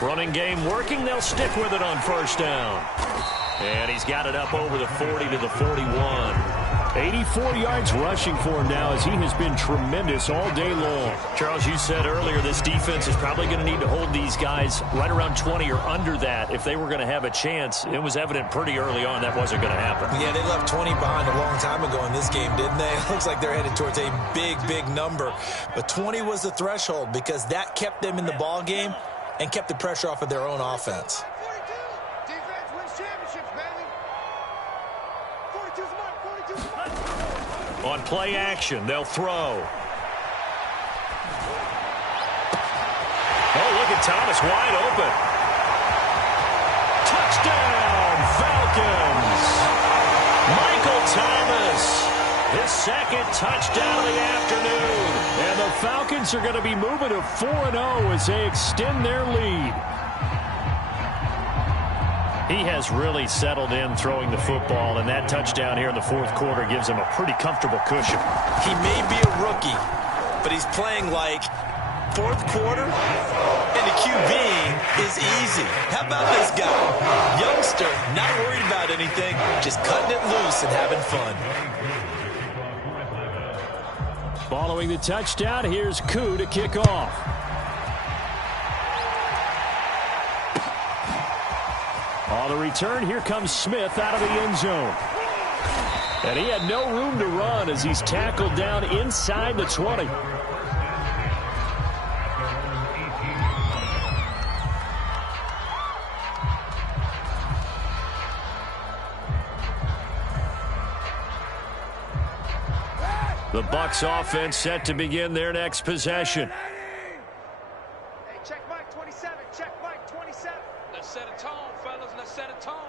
Running game working. They'll stick with it on 1st down. And he's got it up over the 40 to the 41. 84 yards rushing for him now as he has been tremendous all day long. Charles, you said earlier this defense is probably going to need to hold these guys right around 20 or under that if they were going to have a chance. It was evident pretty early on that wasn't going to happen. Yeah, they left 20 behind a long time ago in this game, didn't they? It looks like they're headed towards a big, big number. But 20 was the threshold because that kept them in the ball game and kept the pressure off of their own offense. 42. Defense wins championships, baby. 42's mine. 42's mine. On play action, they'll throw. Oh, look at Thomas wide open. Touchdown, Falcons. Michael Thomas, his 2nd touchdown of the afternoon. And the Falcons are going to be moving to 4-0 as they extend their lead. He has really settled in throwing the football, and that touchdown here in the 4th quarter gives him a pretty comfortable cushion. He may be a rookie, but he's playing like 4th quarter, and the QBing is easy. How about this guy? Youngster, not worried about anything, just cutting it loose and having fun. Following the touchdown, here's Koo to kick off. On the return, here comes Smith out of the end zone. And he had no room to run as he's tackled down inside the 20. The Bucs offense set to begin their next possession. Hey, check Mike 27. Check Mike 27. Let's set a tone, fellas. Let's set a tone.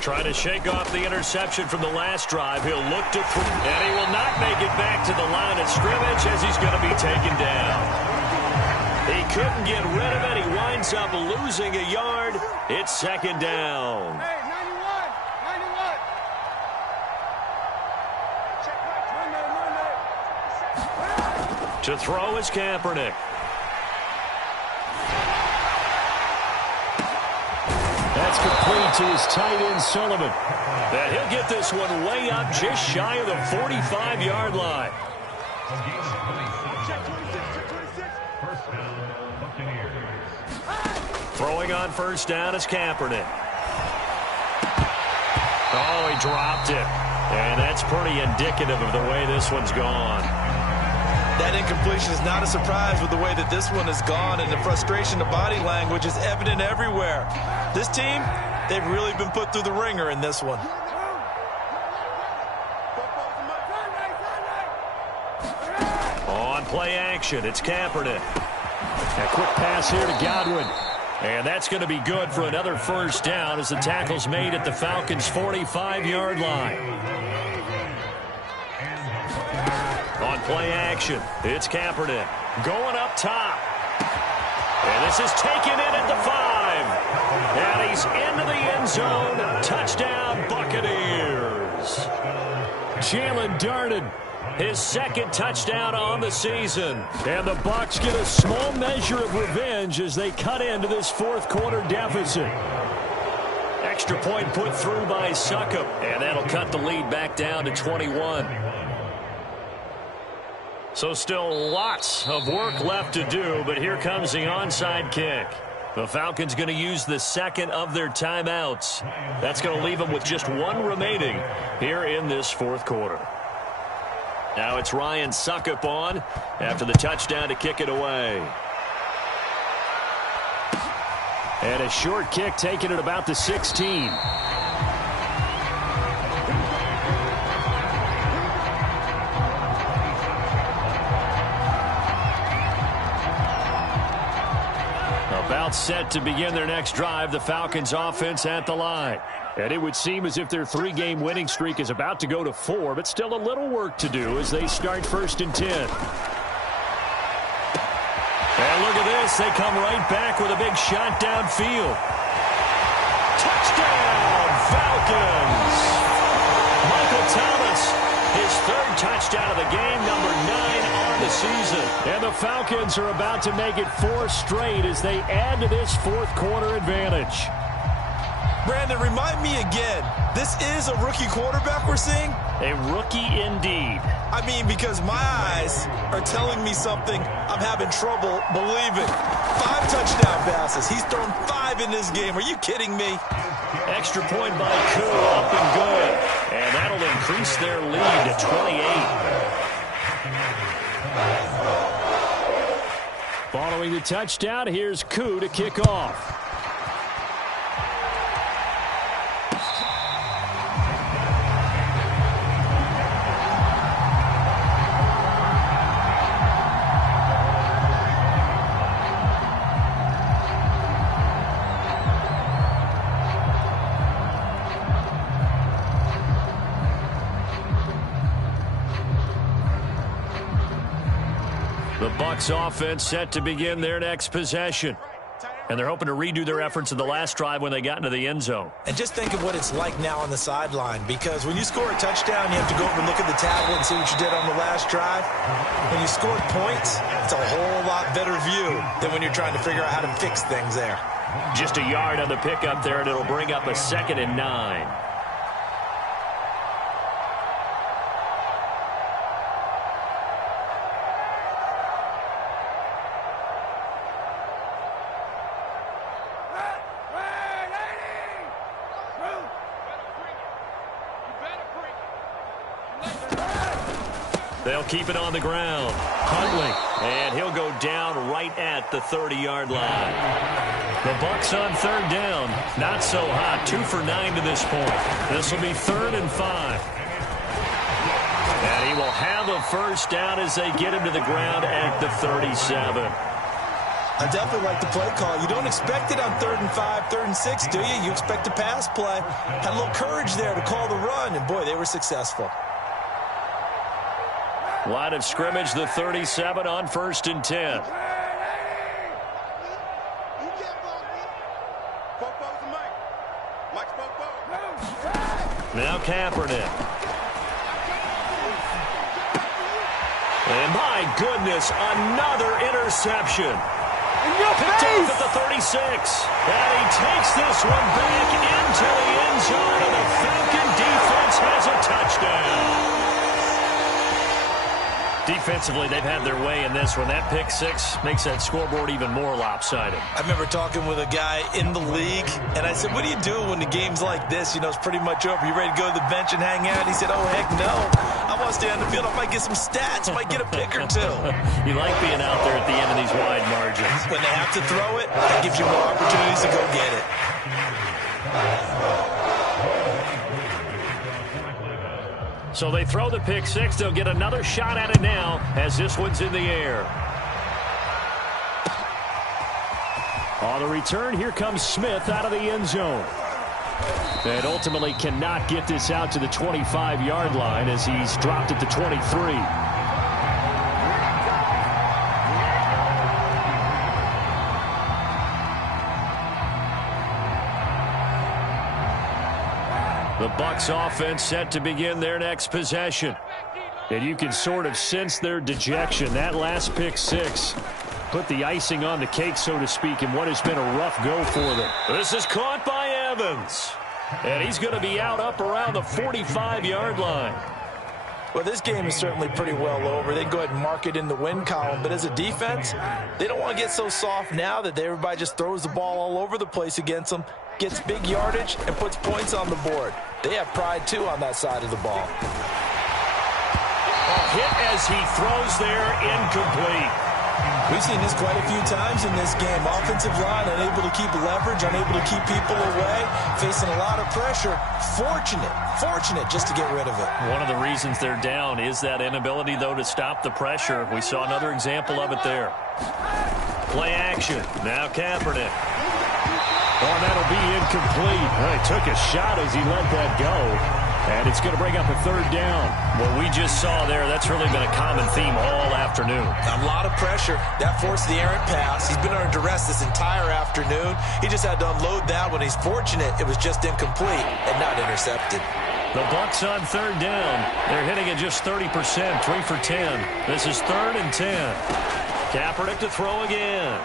Trying to shake off the interception from the last drive. He'll look to throw, and he will not make it back to the line of scrimmage as he's going to be taken down. He couldn't get rid of it. He winds up losing a yard. It's 2nd down. Hey, 91. 91. Check Mike 29. To throw is Kaepernick. That's complete to his tight end, Sullivan. And he'll get this one way up just shy of the 45-yard line. Throwing on first down is Kaepernick. Oh, he dropped it. And that's pretty indicative of the way this one's gone. That incompletion is not a surprise with the way that this one has gone, and the frustration of body language is evident everywhere. This team, they've really been put through the ringer in this one. On play action, it's Kaepernick. A quick pass here to Godwin. And that's going to be good for another first down as the tackle's made at the Falcons' 45-yard line. On play action, it's Kaepernick going up top. And this is taken in at the 5. And he's into the end zone. Touchdown, Buccaneers. Jalen Darden, his second touchdown on the season. and the Bucs get a small measure of revenge as they cut into this fourth quarter deficit. Extra point put through by Succop. And that'll cut the lead back down to 21. So still lots of work left to do, but here comes the onside kick. The Falcons going to use the second of their timeouts. That's going to leave them with just one remaining here in this fourth quarter. Now it's Ryan Succop on after the touchdown to kick it away. And a short kick taken at about the 16. About set to begin their next drive, the Falcons offense at the line. And it would seem as if their 3-game winning streak is about to go to 4, but still a little work to do as they start first and 10. And look at this. They come right back with a big shot downfield. Touchdown, Falcons! Michael Thomas, his third touchdown of the game, number 9 on the season. And the Falcons are about to make it 4 straight as they add to this fourth quarter advantage. Brandon, remind me again, this is a rookie quarterback we're seeing? A rookie indeed. I mean, because my eyes are telling me something I'm having trouble believing. 5 touchdown passes. He's thrown 5 in this game. Are you kidding me? Extra point by Koo, up and good. And that'll increase their lead to 28. Following the touchdown, here's Koo to kick off. The Bucs offense set to begin their next possession. And they're hoping to redo their efforts in the last drive when they got into the end zone. And just think of what it's like now on the sideline, because when you score a touchdown, you have to go over and look at the tablet and see what you did on the last drive. When you scored points, it's a whole lot better view than when you're trying to figure out how to fix things there. Just a yard on the pickup there, and it'll bring up a 2nd and 9. They'll keep it on the ground. Huntley, and he'll go down right at the 30-yard line. The Bucs on 3rd down. Not so hot. 2 for 9 to this point. This will be 3rd and 5. And he will have a first down as they get him to the ground at the 37. I definitely like the play call. You don't expect it on 3rd and 5, 3rd and 6, do you? You expect a pass play. Had a little courage there to call the run, and boy, they were successful. Line of scrimmage, the 37 on 1st and 10. Now Kaepernick. And my goodness, another interception. Picked off at the 36. And he takes this one back into the end zone, and the Falcon defense has a touchdown. Defensively, they've had their way in this one. That pick six makes that scoreboard even more lopsided. I remember talking with a guy in the league, and I said, what do you do when the game's like this? You know, it's pretty much over. You ready to go to the bench and hang out? He said, oh, heck no. I want to stay on the field. I might get some stats. I might get a pick or two. You like being out there at the end of these wide margins. When they have to throw it, that gives you more opportunities to go get it. So they throw the pick six. They'll get another shot at it now as this one's in the air. On the return, here comes Smith out of the end zone. And ultimately cannot get this out to the 25-yard line as he's dropped at the 23. The Bucs offense set to begin their next possession. And you can sort of sense their dejection. That last pick six put the icing on the cake, so to speak, in what has been a rough go for them. This is caught by Evans. And he's going to be out up around the 45-yard line. Well, this game is certainly pretty well over. They can go ahead and mark it in the win column. But as a defense, they don't want to get so soft now that everybody just throws the ball all over the place against them, gets big yardage, and puts points on the board. They have pride, too, on that side of the ball. A hit as he throws there, incomplete. We've seen this quite a few times in this game. Offensive line unable to keep leverage, unable to keep people away, facing a lot of pressure. Fortunate just to get rid of it. One of the reasons they're down is that inability, though, to stop the pressure. We saw another example of it there. Play action. Now Kaepernick. Oh, that'll be incomplete. He took a shot as he let that go. And it's going to bring up a third down. What we just saw there, that's really been a common theme all afternoon. A lot of pressure. That forced the errant pass. He's been under duress this entire afternoon. He just had to unload that one. He's fortunate it was just incomplete and not intercepted. The Bucs on third down. They're hitting at just 30%, 3 for 10. This is 3rd and 10. Kaepernick to throw again.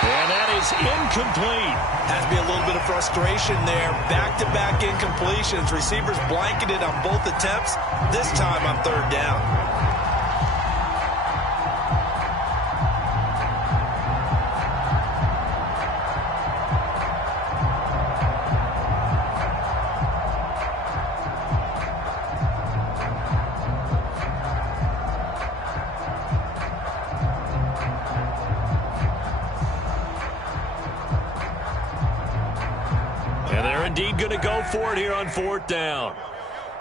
And that is incomplete. Has to be a little bit of frustration there. Back-to-back incompletions. Receivers blanketed on both attempts. This time on third down. Going to go for it here on 4th down.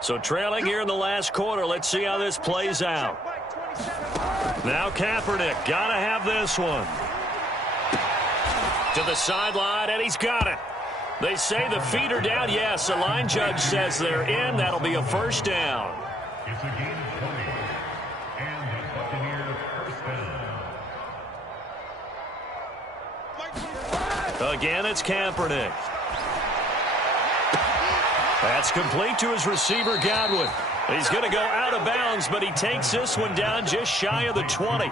So trailing here in the last quarter. Let's see how this plays out. Now Kaepernick. Got to have this one. To the sideline, and he's got it. They say the feet are down. Yes, the line judge says they're in. That'll be a first down. It's a game of 20. And the Buccaneers first down. Again, it's Kaepernick. That's complete to his receiver, Godwin. He's going to go out of bounds, but he takes this one down just shy of the 20.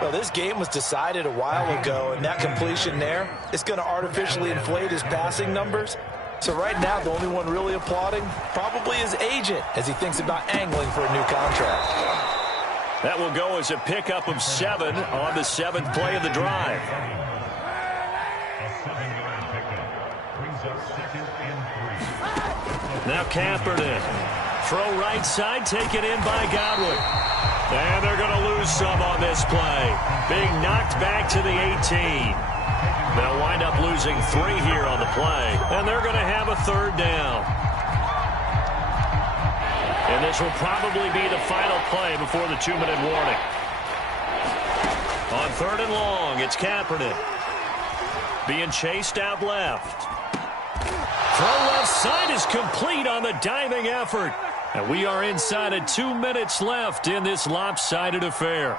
Well, this game was decided a while ago, and that completion there is going to artificially inflate his passing numbers. So right now, the only one really applauding probably his agent as he thinks about angling for a new contract. That will go as a pickup of 7 on the 7th play of the drive. Now Kaepernick. Throw right side, taken in by Godwin. And they're going to lose some on this play. Being knocked back to the 18. They'll wind up losing 3 here on the play. And they're going to have a 3rd down. And this will probably be the final play before the 2-minute warning. On 3rd and long, it's Kaepernick. Being chased out left. Throw left side is complete on the diving effort. And we are inside of 2 minutes left in this lopsided affair.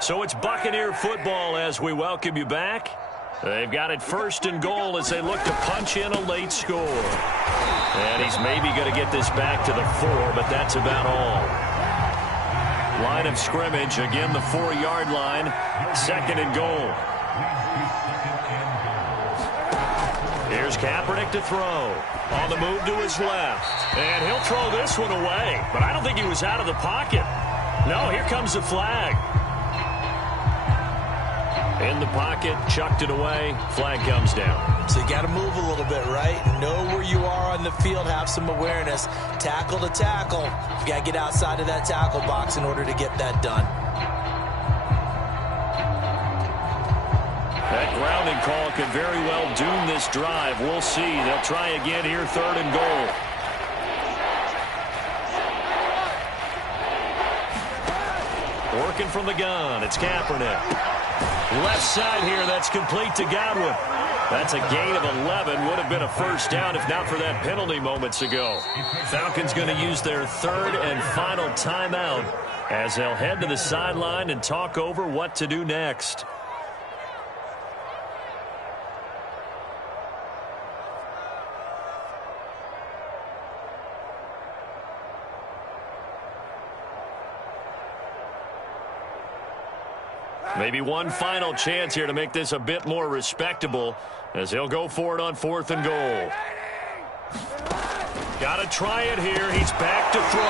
So it's Buccaneer football as we welcome you back. They've got it 1st and goal as they look to punch in a late score. And he's maybe going to get this back to the 4, but that's about all. Line of scrimmage, again the 4-yard line, 2nd and goal. Here's Kaepernick to throw. On the move to his left. And he'll throw this one away. But I don't think he was out of the pocket. No, here comes the flag. In the pocket, chucked it away. Flag comes down. So you got to move a little bit, right? Know where you are on the field. Have some awareness. Tackle to tackle. You got to get outside of that tackle box in order to get that done. That grounding call could very well doom this drive. We'll see. They'll try again here, 3rd and goal. Working from the gun. It's Kaepernick. Left side here. That's complete to Godwin. That's a gain of 11. Would have been a 1st down if not for that penalty moments ago. Falcons going to use their 3rd and final timeout as they'll head to the sideline and talk over what to do next. Maybe one final chance here to make this a bit more respectable as he'll go for it on 4th and goal. Got to try it here. He's back to throw.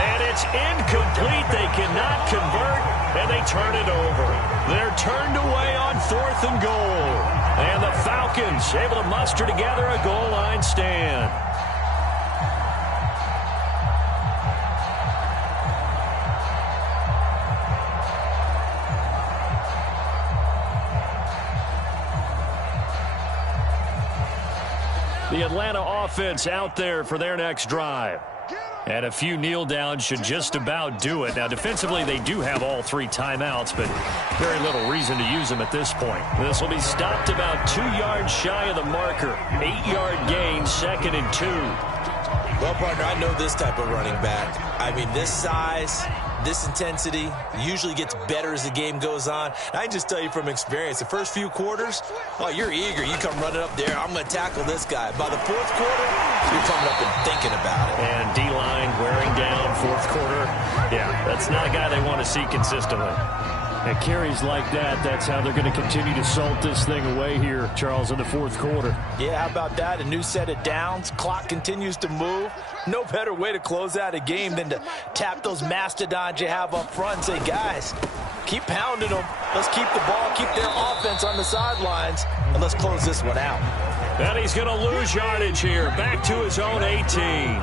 And it's incomplete. They cannot convert, and they turn it over. They're turned away on 4th and goal. And the Falcons able to muster together a goal line stand. The Atlanta offense out there for their next drive. And a few kneel downs should just about do it. Now, defensively, they do have all 3 timeouts, but very little reason to use them at this point. This will be stopped about 2 yards shy of the marker. 8-yard gain, 2nd and 2. Well, partner, I know this type of running back. I mean, this size, this intensity usually gets better as the game goes on. I can just tell you from experience, the first few quarters, oh, you're eager. You come running up there, I'm going to tackle this guy. By the 4th quarter, you're coming up and thinking about it. And D-line wearing down, 4th quarter. Yeah, that's not a guy they want to see consistently. At carries like that, that's how they're going to continue to salt this thing away here, Charles, in the 4th quarter. Yeah, how about that? A new set of downs. Clock continues to move. No better way to close out a game than to tap those mastodons you have up front and say, guys, keep pounding them. Let's keep the ball, keep their offense on the sidelines, and let's close this one out. And he's going to lose yardage here. Back to his own 18.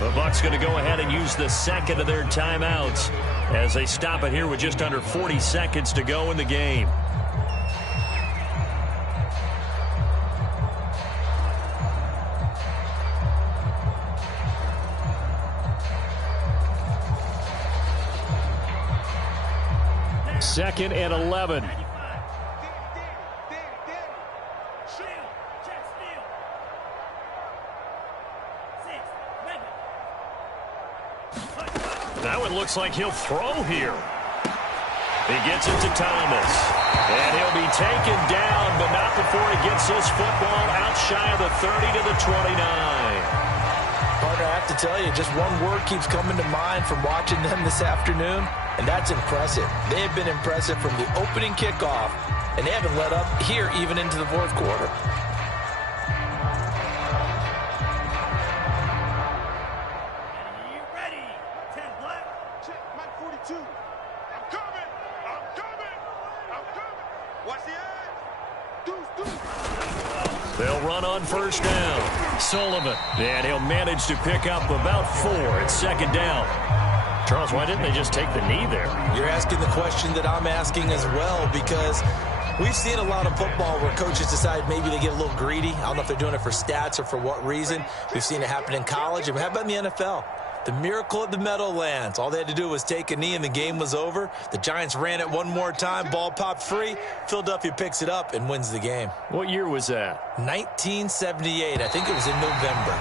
The Bucs going to go ahead and use the 2nd of their timeouts as they stop it here with just under 40 seconds to go in the game. Second and 11. Now it looks like he'll throw here. He gets it to Thomas. And he'll be taken down, but not before he gets this football out shy of the 30 to the 29. Partner, I have to tell you, just one word keeps coming to mind from watching them this afternoon, and that's impressive. They have been impressive from the opening kickoff, and they haven't let up here even into the 4th quarter. They'll run on 1st down. Sullivan. And he'll manage to pick up about 4. It's 2nd down. Charles, why didn't they just take the knee there? You're asking the question that I'm asking as well, because we've seen a lot of football where coaches decide maybe they get a little greedy. I don't know if they're doing it for stats or for what reason. We've seen it happen in college. And how about in the NFL? The miracle at the Meadowlands. All they had to do was take a knee and the game was over. The Giants ran it one more time. Ball popped free. Philadelphia picks it up and wins the game. What year was that? 1978. I think it was in November.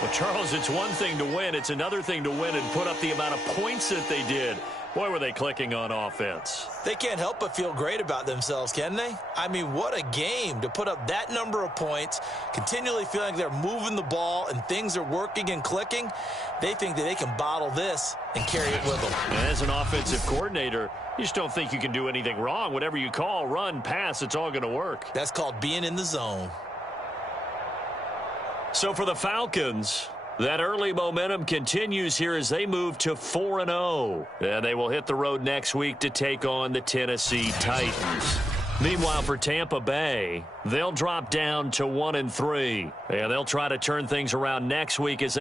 Well, Charles, it's one thing to win. It's another thing to win and put up the amount of points that they did. Boy, were they clicking on offense. They can't help but feel great about themselves, can they? I mean, what a game to put up that number of points, continually feeling like they're moving the ball and things are working and clicking. They think that they can bottle this and carry it with them. And as an offensive coordinator, you just don't think you can do anything wrong. Whatever you call, run, pass, it's all going to work. That's called being in the zone. So for the Falcons, that early momentum continues here as they move to 4-0. And they will hit the road next week to take on the Tennessee Titans. Meanwhile, for Tampa Bay, they'll drop down to 1-3. And they'll try to turn things around next week as